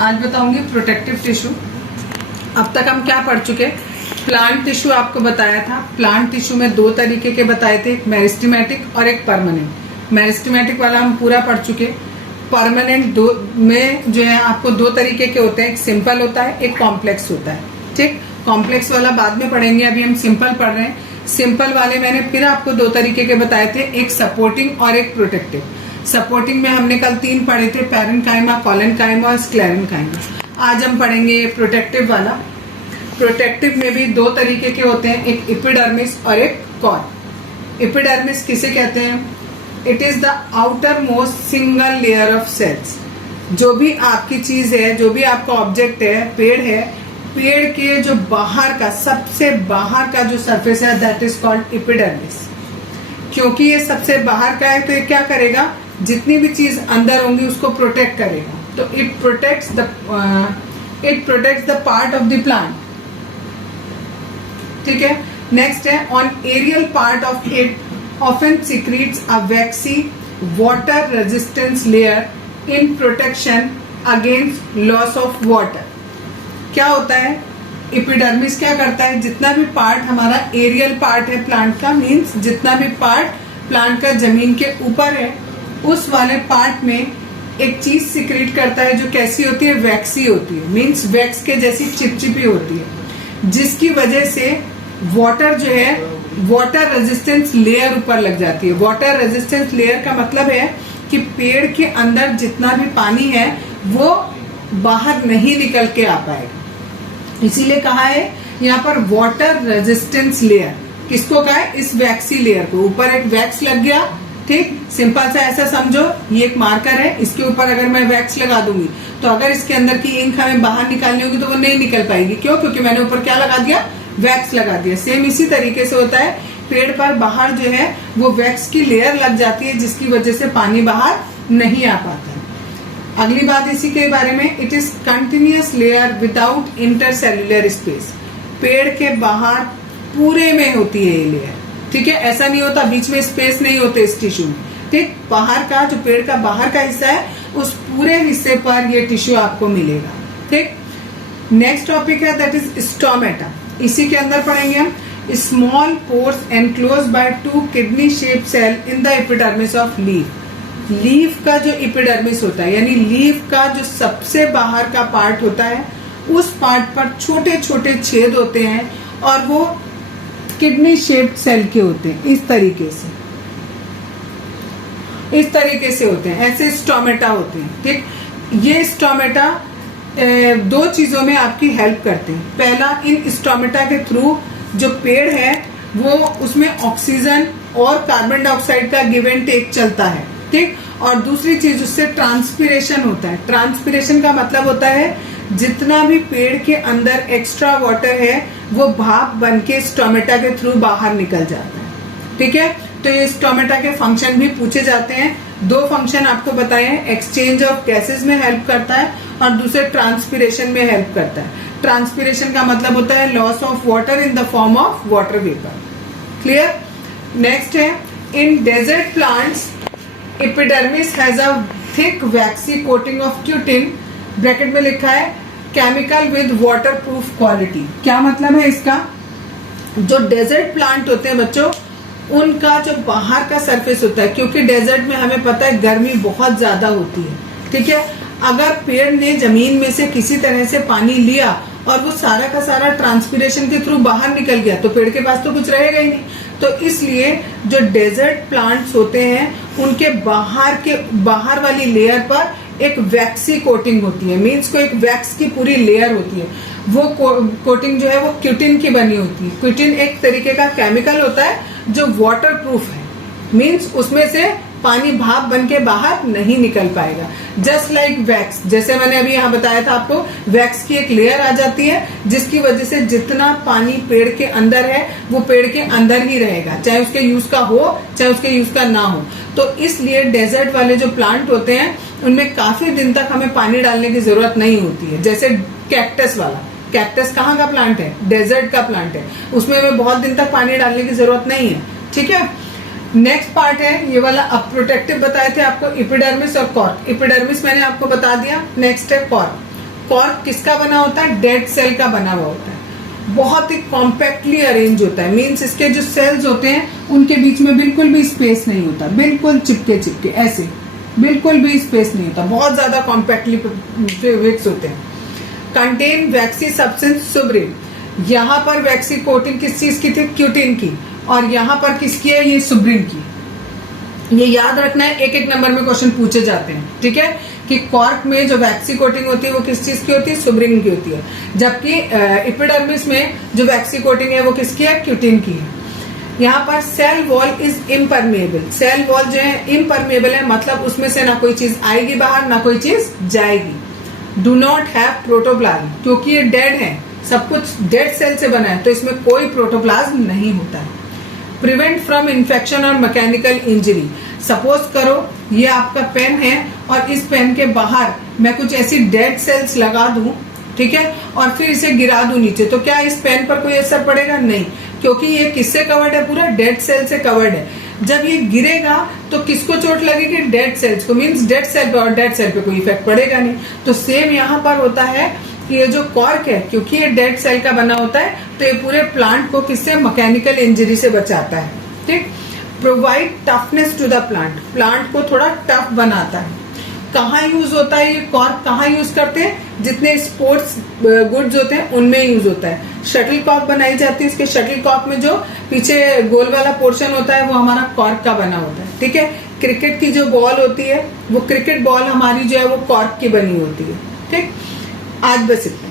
आज बताऊंगी protective tissue. अब तक हम क्या पढ़ चुके? प्लांट टिश्यू आपको बताया था। प्लांट टिश्यू में दो तरीके के बताए थे, एक मेरिस्टेमेटिक और एक परमानेंट। मेरिस्टेमेटिक वाला हम पूरा पढ़ चुके। परमानेंट दो में जो है आपको दो तरीके के होते हैं, एक सिंपल होता है, एक कॉम्प्लेक्स होता है। ठीक, कॉम्प्लेक्स वाला बाद में पढ़ेंगे, अभी हम सिंपल पढ़ रहे हैं। सिंपल वाले मैंने फिर आपको दो तरीके के बताए थे, एक सपोर्टिंग और एक प्रोटेक्टिव। सपोर्टिंग में हमने कल तीन पढ़े थे, पैरेन्काइमा, कोलेनकाइमा और स्क्लेरेन्काइमा। आज हम पढ़ेंगे प्रोटेक्टिव वाला। प्रोटेक्टिव में भी दो तरीके के होते हैं, एक एपिडर्मिस और एक कोर। एपिडर्मिस किसे कहते हैं? It is the outermost single layer of cells. जो भी आपकी चीज है, जो भी आपका ऑब्जेक्ट है, पेड़ है, पेड़ के जो बाहर का, सबसे बाहर का जो सरफेस है, दैट इज कॉल्ड एपिडर्मिस। क्योंकि ये सबसे बाहर का है तो ये क्या करेगा? जितनी भी चीज अंदर होंगी उसको प्रोटेक्ट करेगा। तो it protects the part of the plant. ठीक है। नेक्स्ट है, on aerial part of it often secretes a waxy water resistance layer in protection against loss of water. क्या होता है? एपिडर्मिस क्या करता है? जितना भी पार्ट हमारा एरियल पार्ट है प्लांट का, मीन्स जितना भी पार्ट प्लांट का जमीन के ऊपर है, उस वाले पार्ट में एक चीज सिक्रेट करता है जो कैसी होती है? वैक्सी होती है, मीन्स वैक्स के जैसी चिपचिपी होती है, जिसकी वजह से वाटर जो है, वाटर रेजिस्टेंस लेयर ऊपर लग जाती है। वाटर रेजिस्टेंस लेयर का मतलब है कि पेड़ के अंदर जितना भी पानी है वो बाहर नहीं निकल के आ पाएगा। इसीलिए कहा है यहाँ पर वाटर रेजिस्टेंस लेयर। किसको कहा है? इस वैक्सी लेयर को। ऊपर एक वैक्स लग गया, ठीक, सिंपल सा ऐसा समझो, ये एक मार्कर है, इसके ऊपर अगर मैं वैक्स लगा दूंगी तो अगर इसके अंदर की इंक हमें बाहर निकालनी होगी तो वो नहीं निकल पाएगी। क्यों? क्योंकि मैंने ऊपर क्या लगा दिया? वैक्स लगा दिया। सेम इसी तरीके से होता है, पेड़ पर बाहर जो है वो वैक्स की लेयर लग जाती है, जिसकी वजह से पानी बाहर नहीं आ पाता है। अगली बात इसी के बारे में, it is continuous layer without intercellular space. पेड़ के बाहर पूरे में होती है ये लेयर। ठीक है, ऐसा नहीं होता बीच में स्पेस नहीं होते इस टिश्यू में। ठीक, बाहर का जो पेड़ का बाहर का हिस्सा है, उस पूरे हिस्से पर ये टिश्यू आपको मिलेगा। ठीक, नेक्स्ट टॉपिक है दैट इज स्टोमेटा। इसी के अंदर पढ़ेंगे हम, small pores enclose by two kidney shape cell in the epidermis of leaf. Leaf का जो एपिडर्मिस होता है, यानी लीफ का जो सबसे बाहर का पार्ट होता है, उस पार्ट पर छोटे छोटे छेद होते हैं और वो किडनी शेप्ड सेल के होते हैं। इस तरीके से होते हैं, ऐसे स्टोमेटा होते हैं। ठीक, ये स्टोमेटा दो चीजों में आपकी हेल्प करते हैं। पहला, इन स्टोमेटा के थ्रू जो पेड़ है वो उसमें ऑक्सीजन और कार्बन डाइऑक्साइड का गिव एंड टेक चलता है। ठीक, और दूसरी चीज, उससे ट्रांसपिरेशन होता है। ट्रांसपिरेशन का मतलब होता है जितना भी पेड़ के अंदर एक्स्ट्रा वाटर है वो भाप बन के स्टोमेटा के थ्रू बाहर निकल जाता है। ठीक है, तो ये स्टोमेटा के फंक्शन भी पूछे जाते हैं। दो फंक्शन आपको बताए हैं, एक्सचेंज ऑफ गैसेस में हेल्प करता है और दूसरे ट्रांसपिरेशन में हेल्प करता है। ट्रांसपिरेशन का मतलब होता है loss of water in the form of water vapour. Clear? Next है, in desert plants epidermis has a thick waxy coating of cutin, bracket में लिखा है chemical with waterproof quality. क्या मतलब है इसका? जो डेजर्ट प्लांट होते हैं बच्चों, उनका जो बाहर का सरफेस होता है, क्योंकि डेजर्ट में हमें पता है गर्मी बहुत ज्यादा होती है। ठीक है, अगर पेड़ ने जमीन में से किसी तरह से पानी लिया और वो सारा का सारा ट्रांसपिरेशन के थ्रू बाहर निकल गया तो पेड़ के पास तो कुछ रहेगा ही नहीं। तो इसलिए जो डेजर्ट प्लांट्स होते हैं उनके बाहर वाली लेयर पर एक वैक्सी कोटिंग होती है, मीन्स को एक वैक्स की पूरी लेयर होती है। वो कोटिंग जो है वो क्यूटिन की बनी होती है। क्यूटिन एक तरीके का केमिकल होता है जो वाटर प्रूफ है, मीन्स उसमें से पानी भाप बन के बाहर नहीं निकल पाएगा। जस्ट लाइक वैक्स, जैसे मैंने अभी यहाँ बताया था आपको, वैक्स की एक लेयर आ जाती है जिसकी वजह से जितना पानी पेड़ के अंदर है वो पेड़ के अंदर ही रहेगा, चाहे उसके यूज का हो चाहे उसके यूज का ना हो। तो इसलिए डेजर्ट वाले जो प्लांट होते हैं उनमें काफी दिन तक हमें पानी डालने की जरूरत नहीं होती है। जैसे कैक्टस वाला, कैक्टस कहाँ का प्लांट है? डेजर्ट का प्लांट है, उसमें हमें बहुत दिन तक पानी डालने की जरूरत नहीं है। ठीक है, नेक्स्ट पार्ट है ये वाला। अब प्रोटेक्टिव बताए थे आपको एपिडर्मिस और कॉर्क। एपिडर्मिस मैंने आपको बता दिया। नेक्स्ट है कॉर्क। कॉर्क किसका बना होता है? डेड सेल का बना हुआ होता है। बहुत ही कॉम्पैक्टली अरेंज होता है, मीन्स इसके जो सेल्स होते हैं उनके बीच में बिल्कुल भी स्पेस नहीं होता, बिल्कुल चिपके चिपके ऐसे, बिल्कुल भी स्पेस नहीं होता, बहुत ज्यादा कॉम्पैक्टली फिक्स होते हैं। कंटेन वैक्सी सब्सटेंस सुब्रिन, यहाँ पर वैक्सी कोटिंग किस चीज की थी? क्यूटिन की, और यहाँ पर किसकी है? ये सुब्रिन की। ये याद रखना है, एक एक नंबर में क्वेश्चन पूछे जाते हैं, ठीक है, कि कॉर्क में जो वैक्सी कोटिंग होती है वो किस चीज की होती है? सुब्रिन की होती है, जबकि एपिडर्मिस में जो वैक्सी कोटिंग है वो किसकी है? क्यूटिन की है। यहाँ पर cell wall is impermeable, cell wall जो है इम्परमेबल है, मतलब उसमें से ना कोई चीज आएगी बाहर ना कोई चीज जाएगी। डू नॉट हैव प्रोटोप्लाज्म, क्योंकि ये डेड है, सब कुछ डेड सेल से बना है, तो इसमें कोई प्रोटोप्लाज्म नहीं होता है। प्रिवेंट फ्रॉम इन्फेक्शन और मैकेनिकल इंजरी, सपोज करो ये आपका पेन है और इस पेन के बाहर मैं कुछ ऐसी डेड सेल्स लगा दूं, ठीक है, और फिर इसे गिरा दूं नीचे, तो क्या इस पेन पर कोई असर पड़ेगा? नहीं, क्योंकि ये किससे कवर्ड है? पूरा डेड सेल से कवर्ड है। जब ये गिरेगा तो किसको चोट लगेगी? डेड सेल्स को, मीन्स डेड सेल पे, और डेड सेल पे कोई इफेक्ट पड़ेगा नहीं। तो सेम यहाँ पर होता है कि ये जो कॉर्क है, क्योंकि ये डेड सेल का बना होता है, तो ये पूरे प्लांट को किससे? मैकेनिकल इंजरी से बचाता है, ठीक। Provide toughness to the plant, plant को थोड़ा टफ बनाता है। कहाँ यूज होता है ये कॉर्क? कहाँ यूज करते हैं? जितने स्पोर्ट्स गुड्स होते हैं उनमें यूज होता है। शटल कॉक बनाई जाती है, इसके शटल कॉक में जो पीछे गोल वाला पोर्शन होता है वो हमारा कॉर्क का बना होता है, ठीक है। क्रिकेट की जो बॉल होती है वो क्रिकेट बॉल हमारी जो है वो कॉर्क की बनी होती है, ठीक। आज बस इतना।